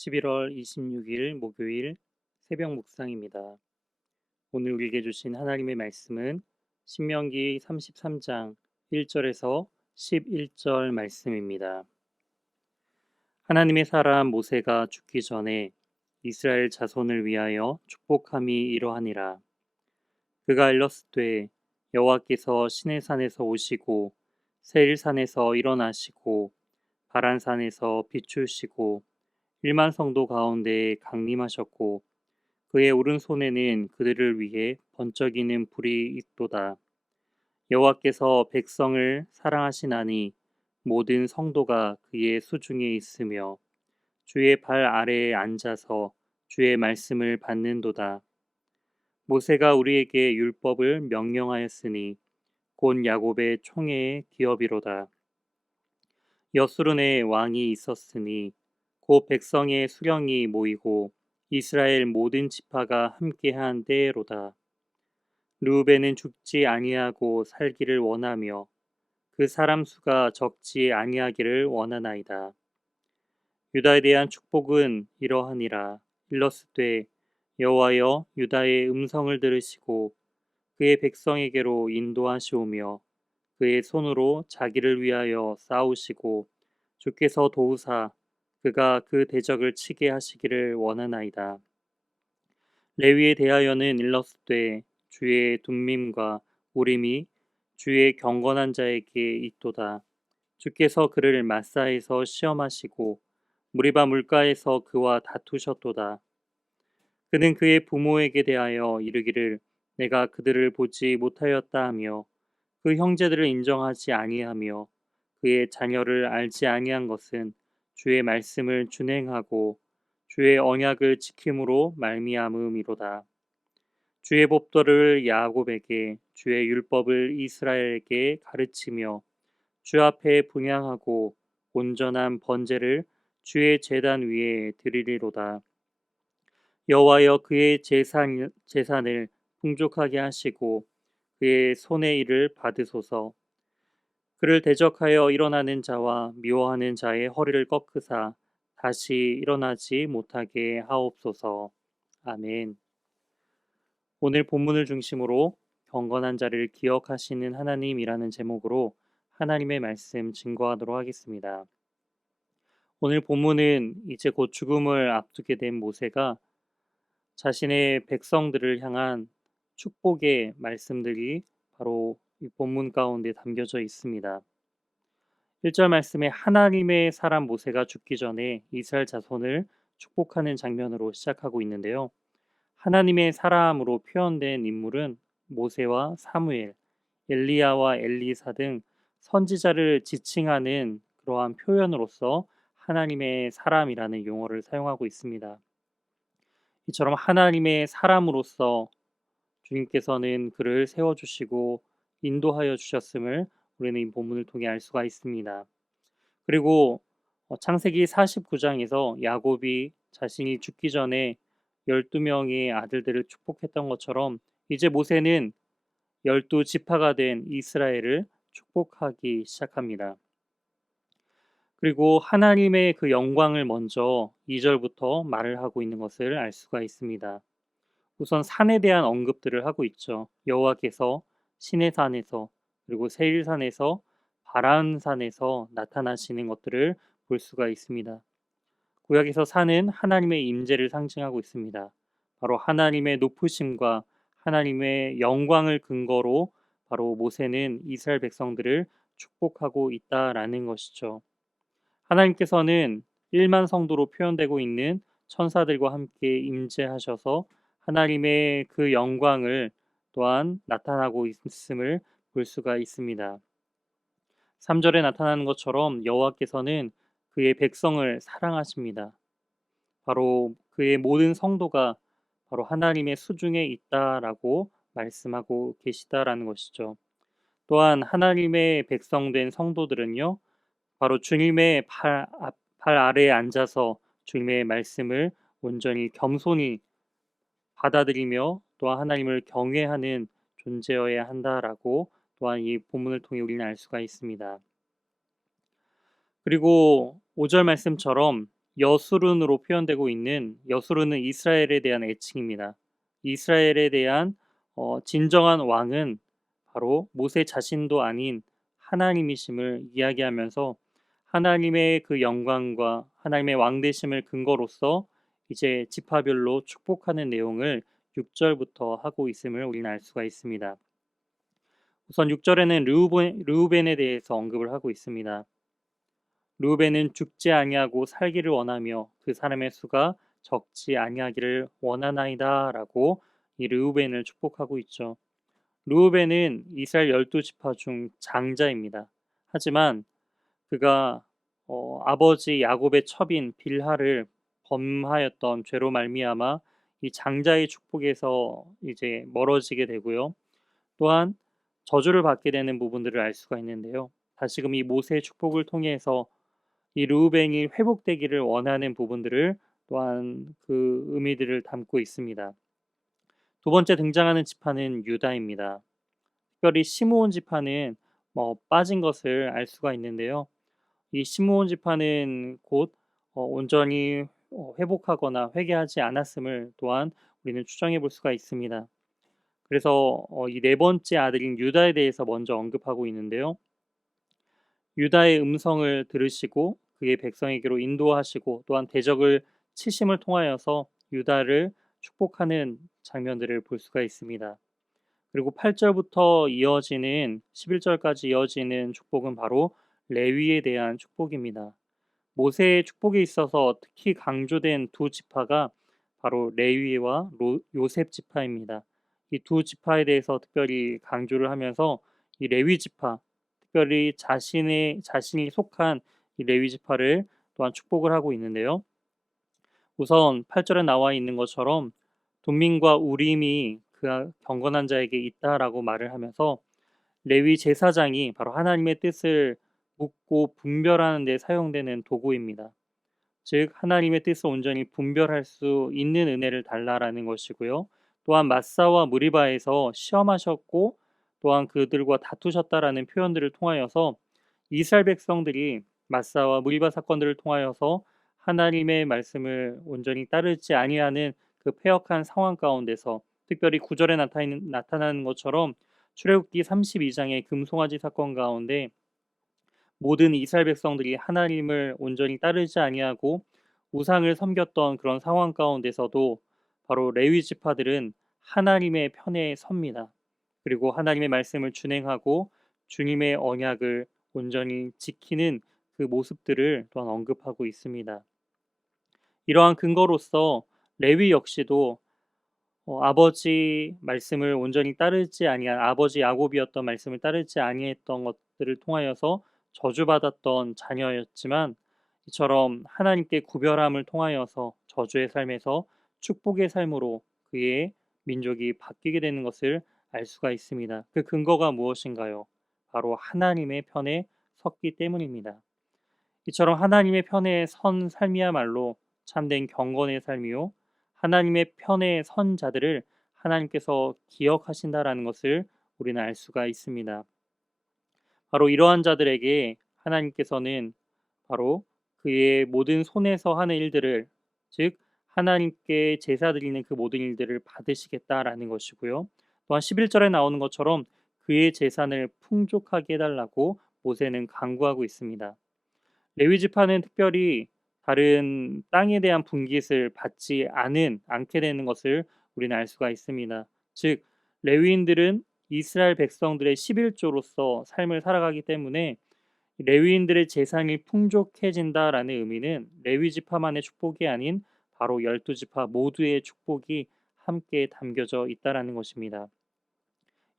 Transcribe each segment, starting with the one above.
11월 26일 목요일 새벽 묵상입니다. 오늘 우리에게 주신 하나님의 말씀은 신명기 33장 1절에서 11절 말씀입니다. 하나님의 사람 모세가 죽기 전에 이스라엘 자손을 위하여 축복함이 이러하니라. 그가 일렀으되 여호와께서 시내산에서 오시고 세일산에서 일어나시고 바란산에서 비추시고 1만 성도 가운데 강림하셨고 그의 오른손에는 그들을 위해 번쩍이는 불이 있도다. 여호와께서 백성을 사랑하시나니 모든 성도가 그의 수중에 있으며 주의 발 아래에 앉아서 주의 말씀을 받는도다. 모세가 우리에게 율법을 명령하였으니 곧 야곱의 총회의 기업이로다. 여수론에 왕이 있었으니 곧 백성의 수령이 모이고 이스라엘 모든 지파가 함께한 때로다. 르우벤은 죽지 아니하고 살기를 원하며 그 사람 수가 적지 아니하기를 원하나이다. 유다에 대한 축복은 이러하니라. 일러스되 여호와여 유다의 음성을 들으시고 그의 백성에게로 인도하시오며 그의 손으로 자기를 위하여 싸우시고 주께서 도우사 그가 그 대적을 치게 하시기를 원하나이다. 레위에 대하여는 일렀으되 주의 둠밈과 우림이 주의 경건한 자에게 있도다. 주께서 그를 마사에서 시험하시고 무리바 물가에서 그와 다투셨도다. 그는 그의 부모에게 대하여 이르기를 내가 그들을 보지 못하였다 하며 그 형제들을 인정하지 아니하며 그의 자녀를 알지 아니한 것은 주의 말씀을 준행하고 주의 언약을 지킴으로 말미암음이로다. 주의 법도를 야곱에게 주의 율법을 이스라엘에게 가르치며 주 앞에 분향하고 온전한 번제를 주의 제단 위에 드리리로다. 여호와여 그의 재산을 풍족하게 하시고 그의 손의 일을 받으소서. 그를 대적하여 일어나는 자와 미워하는 자의 허리를 꺾으사 다시 일어나지 못하게 하옵소서. 아멘. 오늘 본문을 중심으로 경건한 자를 기억하시는 하나님이라는 제목으로 하나님의 말씀 증거하도록 하겠습니다. 오늘 본문은 이제 곧 죽음을 앞두게 된 모세가 자신의 백성들을 향한 축복의 말씀들이 바로 이 본문 가운데 담겨져 있습니다. 1절 말씀에 하나님의 사람 모세가 죽기 전에 이스라엘 자손을 축복하는 장면으로 시작하고 있는데요. 하나님의 사람으로 표현된 인물은 모세와 사무엘, 엘리야와 엘리사 등 선지자를 지칭하는 그러한 표현으로서 하나님의 사람이라는 용어를 사용하고 있습니다. 이처럼 하나님의 사람으로서 주님께서는 그를 세워주시고 인도하여 주셨음을 우리는 이 본문을 통해 알 수가 있습니다. 그리고 창세기 49장에서 야곱이 자신이 죽기 전에 12명의 아들들을 축복했던 것처럼 이제 모세는 12지파가 된 이스라엘을 축복하기 시작합니다. 그리고 하나님의 그 영광을 먼저 2절부터 말을 하고 있는 것을 알 수가 있습니다. 우선 산에 대한 언급들을 하고 있죠. 여호와께서 시내산에서 그리고 세일산에서 바란산에서 나타나시는 것들을 볼 수가 있습니다. 구약에서 산은 하나님의 임재를 상징하고 있습니다. 바로 하나님의 높으심과 하나님의 영광을 근거로 바로 모세는 이스라엘 백성들을 축복하고 있다라는 것이죠. 하나님께서는 1만 성도로 표현되고 있는 천사들과 함께 임재하셔서 하나님의 그 영광을 또한 나타나고 있음을 볼 수가 있습니다. 3절에 나타나는 것처럼 여호와께서는 그의 백성을 사랑하십니다. 바로 그의 모든 성도가 바로 하나님의 수중에 있다라고 말씀하고 계시다라는 것이죠. 또한 하나님의 백성된 성도들은요, 바로 주님의 발 아래에 앉아서 주님의 말씀을 온전히 겸손히 받아들이며 또한 하나님을 경외하는 존재여야 한다라고 또한 이 본문을 통해 우리는 알 수가 있습니다. 그리고 5절 말씀처럼 여수룬으로 표현되고 있는 여수룬은 이스라엘에 대한 애칭입니다. 이스라엘에 대한 진정한 왕은 바로 모세 자신도 아닌 하나님이심을 이야기하면서 하나님의 그 영광과 하나님의 왕되심을 근거로서 이제 지파별로 축복하는 내용을 6절부터 하고 있음을 우리는 알 수가 있습니다. 우선 6절에는 르우벤에 대해서 언급을 하고 있습니다. 르우벤은 죽지 아니하고 살기를 원하며 그 사람의 수가 적지 아니하기를 원하나이다라고 이 르우벤을 축복하고 있죠. 르우벤은 이스라엘 12지파 중 장자입니다. 하지만 그가 아버지 야곱의 첩인 빌하를 범하였던 죄로 말미암아 이 장자의 축복에서 이제 멀어지게 되고요. 또한 저주를 받게 되는 부분들을 알 수가 있는데요. 다시금 이 모세의 축복을 통해서 이 르우벤이 회복되기를 원하는 부분들을 또한 그 의미들을 담고 있습니다. 두 번째 등장하는 지파는 유다입니다. 특별히 시므온 지파는 빠진 것을 알 수가 있는데요. 이 시므온 지파는 곧 온전히 회복하거나 회개하지 않았음을 또한 우리는 추정해 볼 수가 있습니다. 그래서 이 네 번째 아들인 유다에 대해서 먼저 언급하고 있는데요. 유다의 음성을 들으시고 그의 백성에게로 인도하시고 또한 대적을 치심을 통하여서 유다를 축복하는 장면들을 볼 수가 있습니다. 그리고 8절부터 이어지는 11절까지 이어지는 축복은 바로 레위에 대한 축복입니다. 모세의 축복에 있어서 특히 강조된 두 지파가 바로 레위와 요셉 지파입니다. 이 두 지파에 대해서 특별히 강조를 하면서 이 레위 지파, 특별히 자신이 속한 이 레위 지파를 또한 축복을 하고 있는데요. 우선 8절에 나와 있는 것처럼 돈민과 우림이 그 경건한 자에게 있다라고 말을 하면서 레위 제사장이 바로 하나님의 뜻을 묻고 분별하는 데 사용되는 도구입니다. 즉 하나님의 뜻을 온전히 분별할 수 있는 은혜를 달라라는 것이고요. 또한 마사와 무리바에서 시험하셨고 또한 그들과 다투셨다라는 표현들을 통하여서 이스라엘 백성들이 마사와 무리바 사건들을 통하여서 하나님의 말씀을 온전히 따르지 아니하는 그 패역한 상황 가운데서 특별히 9절에 나타나는 것처럼 출애굽기 32장의 금송아지 사건 가운데 모든 이스라엘 백성들이 하나님을 온전히 따르지 아니하고 우상을 섬겼던 그런 상황 가운데서도 바로 레위 지파들은 하나님의 편에 섭니다. 그리고 하나님의 말씀을 준행하고 주님의 언약을 온전히 지키는 그 모습들을 또한 언급하고 있습니다. 이러한 근거로서 레위 역시도 아버지 말씀을 온전히 따르지 아니한 아버지 야곱이었던 말씀을 따르지 아니했던 것들을 통하여서 저주받았던 자녀였지만 이처럼 하나님께 구별함을 통하여서 저주의 삶에서 축복의 삶으로 그의 민족이 바뀌게 되는 것을 알 수가 있습니다. 그 근거가 무엇인가요? 바로 하나님의 편에 섰기 때문입니다. 이처럼 하나님의 편에 선 삶이야말로 참된 경건의 삶이요 하나님의 편에 선 자들을 하나님께서 기억하신다라는 것을 우리는 알 수가 있습니다. 바로 이러한 자들에게 하나님께서는 바로 그의 모든 손에서 하는 일들을 즉 하나님께 제사 드리는 그 모든 일들을 받으시겠다라는 것이고요. 또한 11절에 나오는 것처럼 그의 재산을 풍족하게 해달라고 모세는 간구하고 있습니다. 레위 지파는 특별히 다른 땅에 대한 분깃을 받지 않게 되는 것을 우리는 알 수가 있습니다. 즉 레위인들은 이스라엘 백성들의 11조로서 삶을 살아가기 때문에 레위인들의 재산이 풍족해진다라는 의미는 레위 지파만의 축복이 아닌 바로 12지파 모두의 축복이 함께 담겨져 있다라는 것입니다.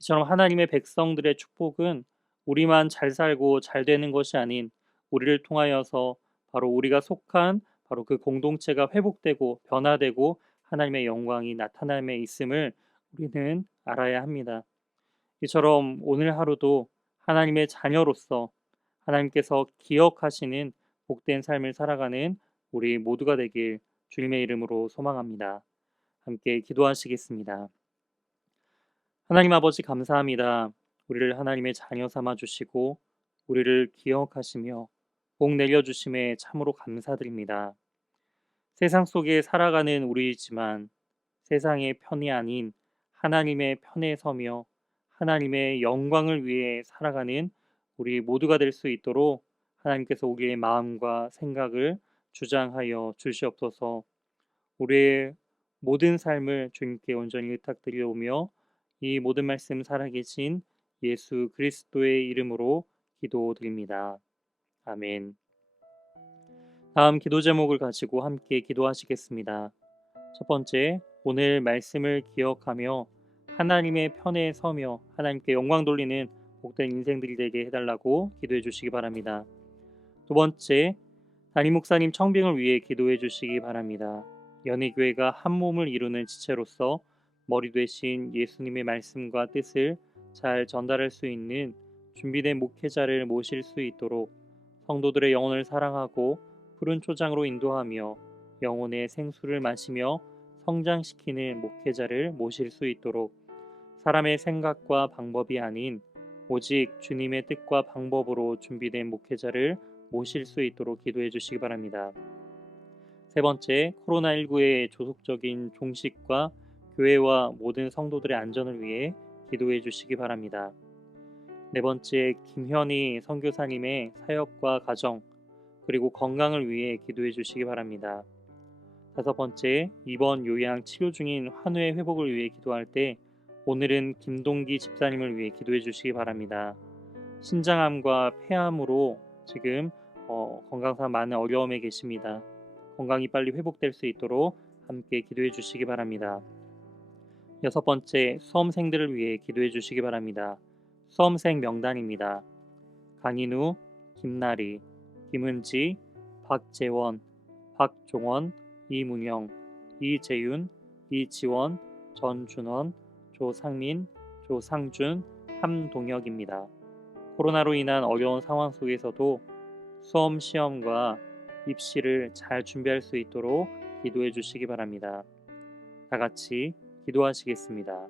이처럼 하나님의 백성들의 축복은 우리만 잘 살고 잘 되는 것이 아닌 우리를 통하여서 바로 우리가 속한 바로 그 공동체가 회복되고 변화되고 하나님의 영광이 나타남에 있음을 우리는 알아야 합니다. 이처럼 오늘 하루도 하나님의 자녀로서 하나님께서 기억하시는 복된 삶을 살아가는 우리 모두가 되길 주님의 이름으로 소망합니다. 함께 기도하시겠습니다. 하나님 아버지 감사합니다. 우리를 하나님의 자녀 삼아 주시고 우리를 기억하시며 복 내려 주심에 참으로 감사드립니다. 세상 속에 살아가는 우리이지만 세상의 편이 아닌 하나님의 편에 서며 하나님의 영광을 위해 살아가는 우리 모두가 될 수 있도록 하나님께서 우리의 마음과 생각을 주장하여 주시옵소서. 우리의 모든 삶을 주님께 온전히 의탁드리오며 이 모든 말씀 살아계신 예수 그리스도의 이름으로 기도드립니다. 아멘. 다음 기도 제목을 가지고 함께 기도하시겠습니다. 첫 번째, 오늘 말씀을 기억하며 하나님의 편에 서며 하나님께 영광 돌리는 복된 인생들이 되게 해달라고 기도해 주시기 바랍니다. 두 번째, 담임 목사님 청빙을 위해 기도해 주시기 바랍니다. 연희교회가 한 몸을 이루는 지체로서 머리 되신 예수님의 말씀과 뜻을 잘 전달할 수 있는 준비된 목회자를 모실 수 있도록 성도들의 영혼을 사랑하고 푸른 초장으로 인도하며 영혼의 생수를 마시며 성장시키는 목회자를 모실 수 있도록 사람의 생각과 방법이 아닌 오직 주님의 뜻과 방법으로 준비된 목회자를 모실 수 있도록 기도해 주시기 바랍니다. 세 번째, 코로나19의 조속적인 종식과 교회와 모든 성도들의 안전을 위해 기도해 주시기 바랍니다. 네 번째, 김현희 선교사님의 사역과 가정 그리고 건강을 위해 기도해 주시기 바랍니다. 다섯 번째, 입원 요양 치료 중인 환우의 회복을 위해 기도할 때 오늘은 김동기 집사님을 위해 기도해 주시기 바랍니다. 신장암과 폐암으로 지금 건강상 많은 어려움에 계십니다. 건강이 빨리 회복될 수 있도록 함께 기도해 주시기 바랍니다. 여섯 번째, 수험생들을 위해 기도해 주시기 바랍니다. 수험생 명단입니다. 강인우, 김나리, 김은지, 박재원, 박종원, 이문영, 이재윤, 이지원, 전준원, 조상민, 조상준, 함동혁입니다. 코로나로 인한 어려운 상황 속에서도 수험 시험과 입시를 잘 준비할 수 있도록 기도해 주시기 바랍니다. 다 같이 기도하시겠습니다.